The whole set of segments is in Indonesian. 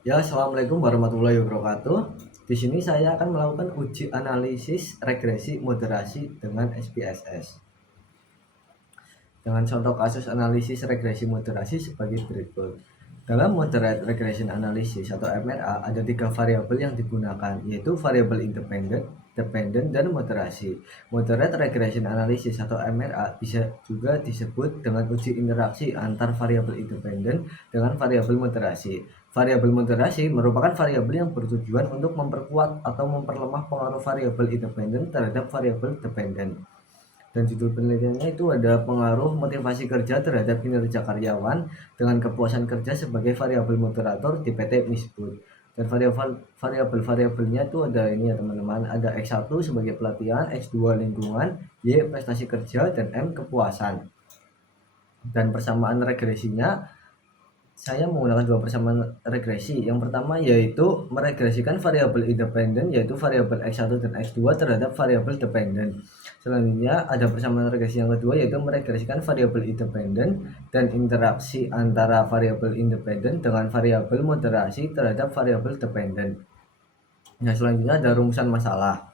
Ya, assalamualaikum warahmatullahi wabarakatuh. Di sini saya akan melakukan uji analisis regresi moderasi dengan SPSS. Dengan contoh kasus analisis regresi moderasi sebagai berikut. Dalam moderate regression analysis atau MRA ada tiga variabel yang digunakan, yaitu variabel independent, dependent, dan moderasi. Moderate regression analysis atau MRA bisa juga disebut dengan uji interaksi antar variabel independent dengan variabel moderasi. Variabel moderasi merupakan variabel yang bertujuan untuk memperkuat atau memperlemah pengaruh variabel independent terhadap variabel dependent. Dan judul penelitiannya itu ada pengaruh motivasi kerja terhadap kinerja karyawan dengan kepuasan kerja sebagai variabel moderator di PT Misbud. Dan variabel-variabelnya itu ada ini ya teman-teman, ada X1 sebagai pelatihan, X2 lingkungan, Y prestasi kerja, dan M kepuasan. Dan persamaan regresinya saya menggunakan dua persamaan regresi. Yang pertama yaitu meregresikan variabel independen, yaitu variabel X1 dan X2 terhadap variabel dependen. Selanjutnya ada persamaan regresi yang kedua yaitu meregresikan variabel independen dan interaksi antara variabel independen dengan variabel moderasi terhadap variabel dependen. Nah, selanjutnya ada rumusan masalah.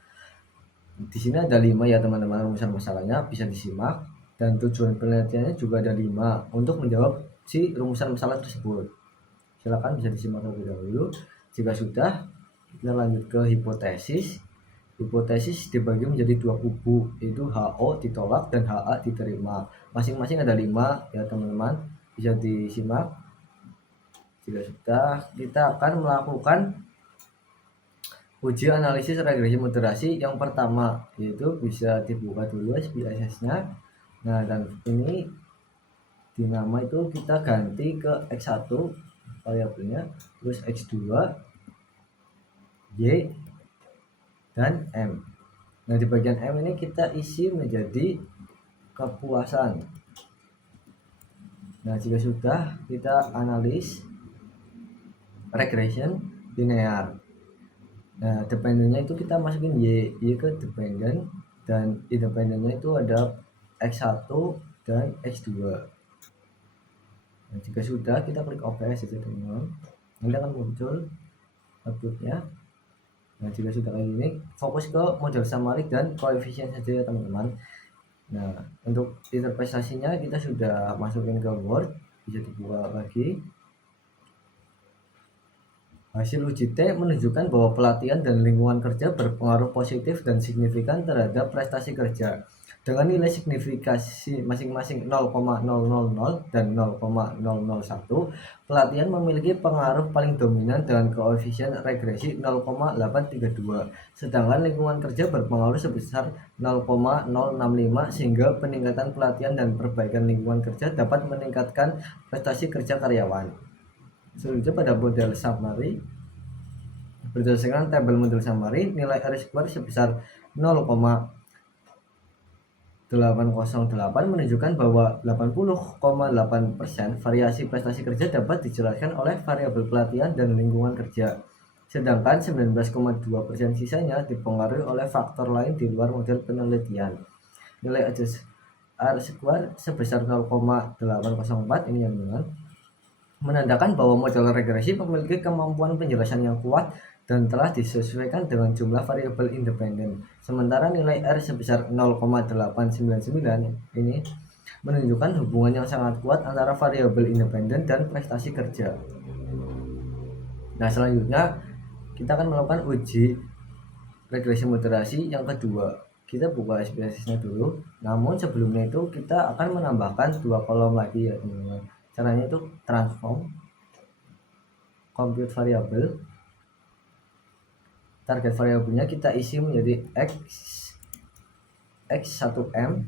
Di sini ada 5 ya teman-teman, rumusan masalahnya bisa disimak, dan tujuan penelitiannya juga ada 5 untuk menjawab si rumusan masalah tersebut. Silakan bisa disimak terlebih dahulu. Jika sudah, kita lanjut ke hipotesis. Hipotesis dibagi menjadi dua kubu, yaitu HO ditolak dan HA diterima. Masing-masing ada 5 ya teman-teman, bisa disimak. Jika sudah, kita akan melakukan uji analisis regresi moderasi yang pertama, yaitu bisa dibuka dulu SPSS-nya. Nah, dan ini di nama itu kita ganti ke X1 variabelnya, terus X2, Y, dan M. Nah, di bagian M ini kita isi menjadi kepuasan. Nah, jika sudah, kita analis regression linear. Nah, dependennya itu kita masukin Y ke dependent, dan independennya itu ada X1 dan X2. Nah, jika sudah, kita klik OK saja teman-teman. Nanti akan muncul outputnya. Nah, jika sudah kayak gini, fokus ke model summary dan koefisien saja ya teman-teman. Nah, untuk interpretasinya kita sudah masukin ke Word, bisa dibuka lagi. Hasil uji T menunjukkan bahwa pelatihan dan lingkungan kerja berpengaruh positif dan signifikan terhadap prestasi kerja. Dengan nilai signifikasi masing-masing 0,000 dan 0,001, pelatihan memiliki pengaruh paling dominan dengan koefisien regresi 0,832, sedangkan lingkungan kerja berpengaruh sebesar 0,065, sehingga peningkatan pelatihan dan perbaikan lingkungan kerja dapat meningkatkan prestasi kerja karyawan. Selanjutnya pada model summary, berdasarkan tabel model summary, nilai R-square sebesar 0,808 menunjukkan bahwa 80,8% variasi prestasi kerja dapat dijelaskan oleh variabel pelatihan dan lingkungan kerja, sedangkan 19,2% sisanya dipengaruhi oleh faktor lain di luar model penelitian. Nilai adjust R-square sebesar 0,804 ini yang dengan menandakan bahwa model regresi memiliki kemampuan penjelasan yang kuat dan telah disesuaikan dengan jumlah variabel independen. Sementara nilai R sebesar 0,899 ini menunjukkan hubungan yang sangat kuat antara variabel independen dan prestasi kerja. Nah, selanjutnya kita akan melakukan uji regresi moderasi yang kedua. Kita buka SPSS-nya dulu. Namun sebelumnya itu kita akan menambahkan 2 kolom lagi ya teman-teman. Caranya itu transform compute variable. Target variabelnya kita isi menjadi x1m,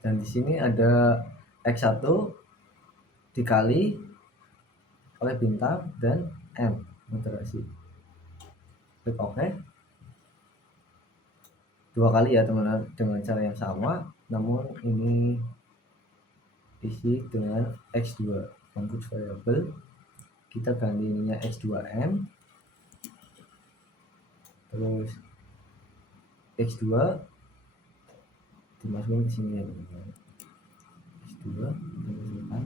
dan di sini ada x1 dikali oleh bintang dan m moderasi. Klik OK. 2 kali ya teman-teman dengan cara yang sama, namun ini isi dengan x2 compute variable. Kita ganti ininya x2m, terus x2 dimasukin ke sini ya teman-teman. X2 kita masukkan,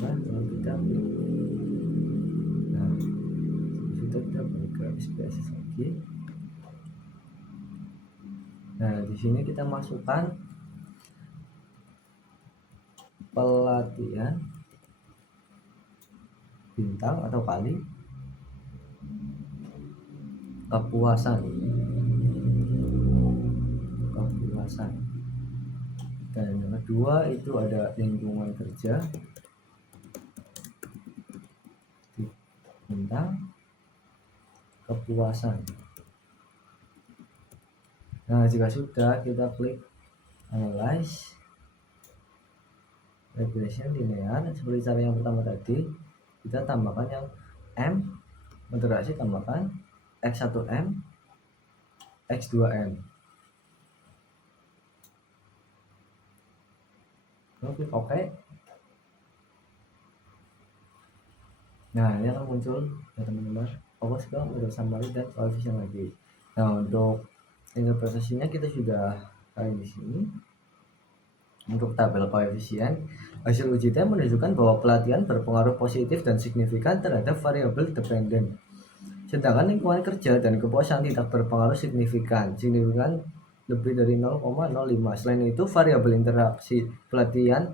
nah, kalau kita klik SPSS lagi. Nah, di sini kita masukkan pelatihan bintang atau kali kepuasan. Dan yang kedua itu ada lingkungan kerja bintang kepuasan. Nah, jika sudah, kita klik analyze regression linear seperti cara yang pertama tadi. Kita tambahkan yang M, moderasi tambahkan X1M, X2M. Klik OK. Nah, ini akan muncul ya teman-teman, fokus ke model summary dan koefisien lagi. Nah, untuk interpretasinya kita sudah kali di sini. Untuk tabel koefisien, hasil uji T menunjukkan bahwa pelatihan berpengaruh positif dan signifikan terhadap variabel dependen. Sedangkan lingkungan kerja dan kepuasan tidak berpengaruh signifikan lebih dari 0,05. Selain itu, variabel interaksi pelatihan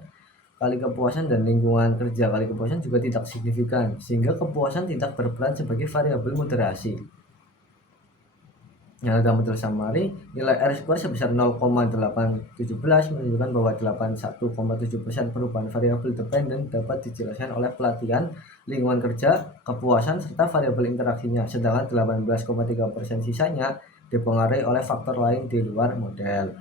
kali kepuasan dan lingkungan kerja kali kepuasan juga tidak signifikan, sehingga kepuasan tidak berperan sebagai variabel moderasi. Yang dalam model summary, nilai R2 sebesar 0,817 menunjukkan bahwa 81,7% perubahan variabel dependen dapat dijelaskan oleh pelatihan, lingkungan kerja, kepuasan, serta variabel interaksinya, sedangkan 18,3% sisanya dipengaruhi oleh faktor lain di luar model.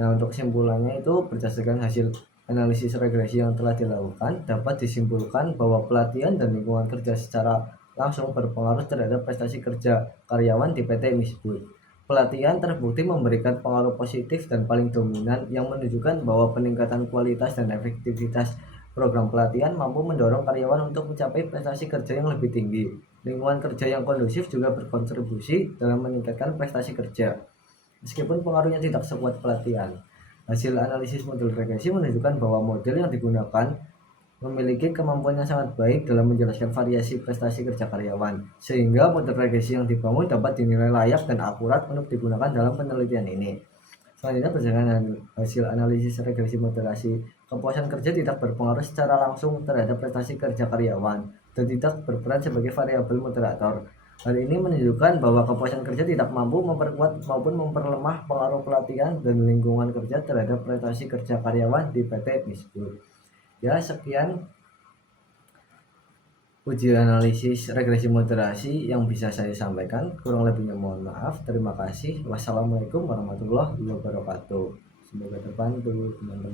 Nah, untuk kesimpulannya itu berdasarkan hasil analisis regresi yang telah dilakukan, dapat disimpulkan bahwa pelatihan dan lingkungan kerja secara langsung berpengaruh terhadap prestasi kerja karyawan di PT Misbud. Pelatihan terbukti memberikan pengaruh positif dan paling dominan yang menunjukkan bahwa peningkatan kualitas dan efektivitas program pelatihan mampu mendorong karyawan untuk mencapai prestasi kerja yang lebih tinggi. Lingkungan kerja yang kondusif juga berkontribusi dalam meningkatkan prestasi kerja, meskipun pengaruhnya tidak sekuat pelatihan. Hasil analisis model regresi menunjukkan bahwa model yang digunakan memiliki kemampuan yang sangat baik dalam menjelaskan variasi prestasi kerja karyawan, sehingga model regresi yang dibangun dapat dinilai layak dan akurat untuk digunakan dalam penelitian ini. Selanjutnya, berdasarkan hasil analisis regresi moderasi, kepuasan kerja tidak berpengaruh secara langsung terhadap prestasi kerja karyawan dan tidak berperan sebagai variabel moderator. Hal ini menunjukkan bahwa kepuasan kerja tidak mampu memperkuat maupun memperlemah pengaruh pelatihan dan lingkungan kerja terhadap prestasi kerja karyawan di PT Misbud. Ya, sekian uji analisis regresi moderasi yang bisa saya sampaikan. Kurang lebihnya mohon maaf. Terima kasih. Wassalamualaikum warahmatullahi wabarakatuh. Semoga terbantu teman-teman.